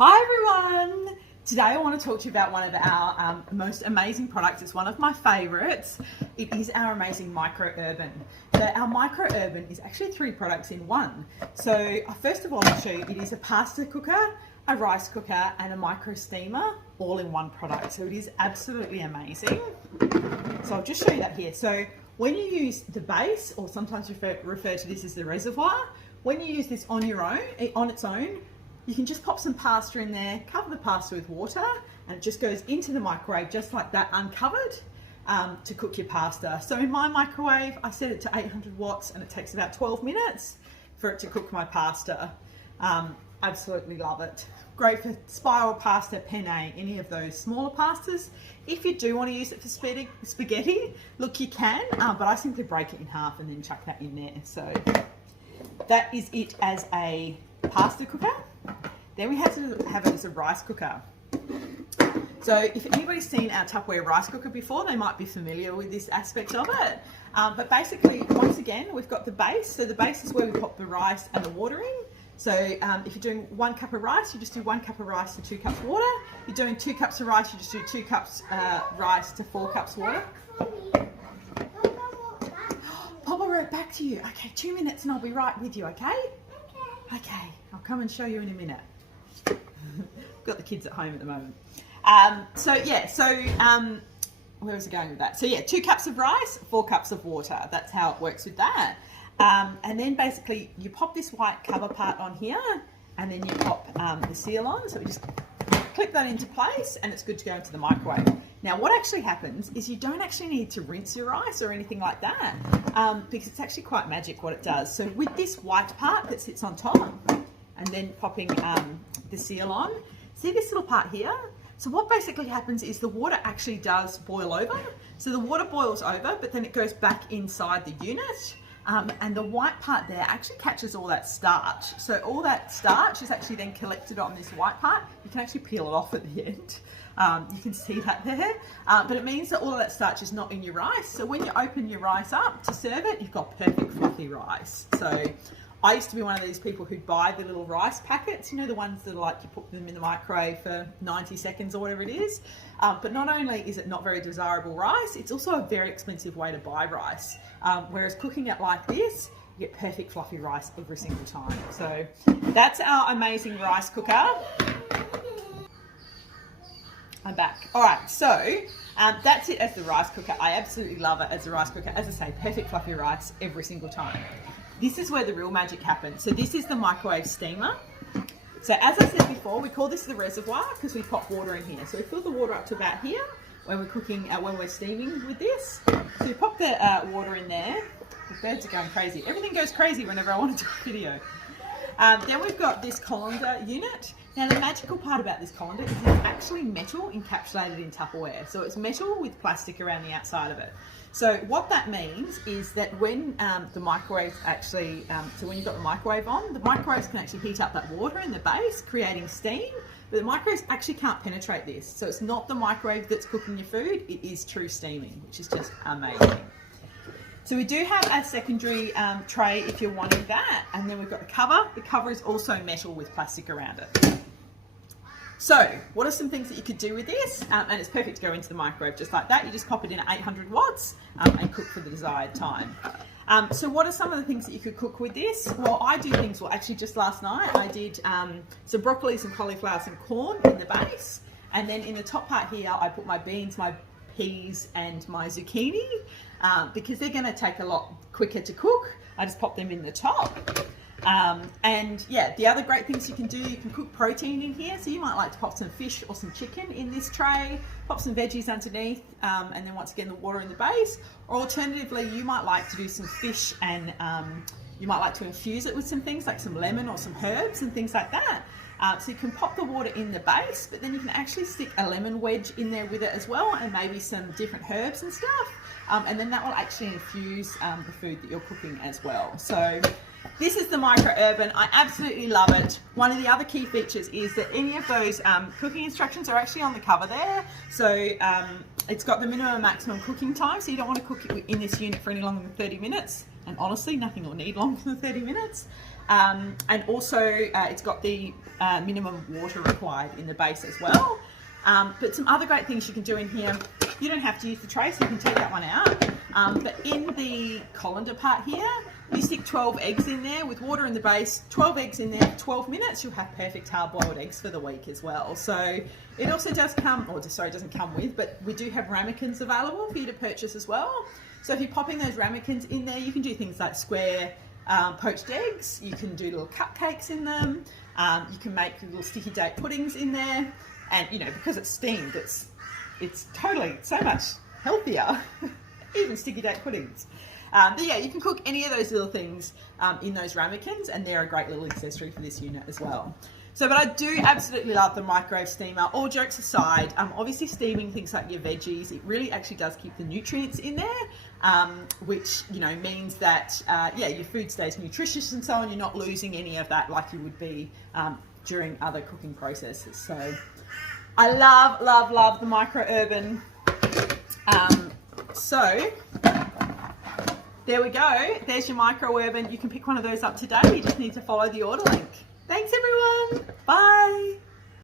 Hi everyone! Today I want to talk to you about one of our most amazing products. It's one of my favourites. It is our amazing Micro Urban. So our Micro Urban is actually 3 products in one. So first of all, I'll show you, it is a pasta cooker, a rice cooker and a micro steamer all in one product. So it is absolutely amazing. So I'll just show you that here. So when you use the base, or sometimes refer to this as the reservoir, when you use this on its own, you can just pop some pasta in there, cover the pasta with water, and it just goes into the microwave just like that, uncovered, to cook your pasta. So in my microwave, I set it to 800 watts and it takes about 12 minutes for it to cook my pasta. Absolutely love it. Great for spiral pasta, penne, any of those smaller pastas. If you do want to use it for spaghetti, look, you can, but I simply break it in half and then chuck that in there. So that is it as a pasta cooker. Then we have to have it as a rice cooker. So if anybody's seen our Tupperware rice cooker before, they might be familiar with this aspect of it. But basically, once again, we've got the base. So the base is where we pop the rice and the water in. So if you're doing 1 cup of rice, you just do 1 cup of rice to 2 cups of water. If you're doing 2 cups of rice, you just do 2 cups rice to 4 cups water. Pop, I'll right back to you. Okay, 2 minutes and I'll be right with you, okay? Okay, I'll come and show you in a minute. Got the kids at home at the moment. Where was I going with that? So yeah, 2 cups of rice, 4 cups of water. That's how it works with that. And then basically you pop this white cover part on here and then you pop the seal on. So we just clip that into place and it's good to go into the microwave. Now what actually happens is you don't actually need to rinse your rice or anything like that, because it's actually quite magic what it does. So with this white part that sits on top and then popping the seal on, see this little part here? So what basically happens is the water actually does boil over. So the water boils over, but then it goes back inside the unit. And the white part there actually catches all that starch. So all that starch is actually then collected on this white part. You can actually peel it off at the end. You can see that there. But it means that all of that starch is not in your rice. So when you open your rice up to serve it, you've got perfect fluffy rice. So I used to be one of these people who'd buy the little rice packets, you know, the ones that are like you put them in the microwave for 90 seconds or whatever it is. But not only is it not very desirable rice, it's also a very expensive way to buy rice. Whereas cooking it like this, you get perfect fluffy rice every single time. So that's our amazing rice cooker. I'm back. All right, so that's it as the rice cooker. I absolutely love it as a rice cooker. As I say, perfect fluffy rice every single time. This is where the real magic happens. So this is the microwave steamer. So as I said before, we call this the reservoir because we pop water in here. So we fill the water up to about here when we're cooking, when we're steaming with this. So we pop the water in there. The birds are going crazy. Everything goes crazy whenever I want to do a video. Then we've got this colander unit. Now the magical part about this colander is it's actually metal encapsulated in Tupperware. So it's metal with plastic around the outside of it. So what that means is that when the microwave actually, so when you've got the microwave on, the microwaves can actually heat up that water in the base, creating steam, but the microwaves actually can't penetrate this. So it's not the microwave that's cooking your food, it is true steaming, which is just amazing. So we do have a secondary tray if you're wanting that, and then we've got the cover. The cover is also metal with plastic around it. So what are some things that you could do with this? And it's perfect to go into the microwave just like that. You just pop it in at 800 watts and cook for the desired time. So what are some of the things that you could cook with this? Well, I do things, well actually just last night I did some broccoli, some cauliflower, some corn in the base. And then in the top part here, I put my beans, my peas and my zucchini because they're gonna take a lot quicker to cook. I just pop them in the top. And yeah, the other great things you can do, you can cook protein in here. So you might like to pop some fish or some chicken in this tray, pop some veggies underneath, and then once again the water in the base. Or alternatively, you might like to do some fish and you might like to infuse it with some things like some lemon or some herbs and things like that. So you can pop the water in the base, but then you can actually stick a lemon wedge in there with it as well, and maybe some different herbs and stuff. And then that will actually infuse the food that you're cooking as well. So this is the Micro Urban. I absolutely love it. One of the other key features is that any of those cooking instructions are actually on the cover there. So it's got the minimum and maximum cooking time, so you don't want to cook it in this unit for any longer than 30 minutes. And honestly, nothing will need longer than 30 minutes. And also it's got the minimum water required in the base as well. But some other great things you can do in here, you don't have to use the tray, so you can take that one out. But in the colander part here, you stick 12 eggs in there with water in the base, 12 eggs in there, 12 minutes, you'll have perfect hard-boiled eggs for the week as well. So it also does come, or sorry, it doesn't come with, but we do have ramekins available for you to purchase as well. So if you're popping those ramekins in there, you can do things like square poached eggs, you can do little cupcakes in them, you can make little sticky date puddings in there, and you know, because it's steamed, it's totally so much healthier, even sticky date puddings. But yeah, you can cook any of those little things in those ramekins, and they're a great little accessory for this unit as well. So, but I do absolutely love the microwave steamer. All jokes aside, obviously steaming things like your veggies, it really actually does keep the nutrients in there, which, you know, means that, yeah, your food stays nutritious and so on. You're not losing any of that like you would be during other cooking processes. So I love, love, love the micro-urban. So there we go. There's your micro-urban. You can pick one of those up today. You just need to follow the order link. Thanks, everyone. Bye.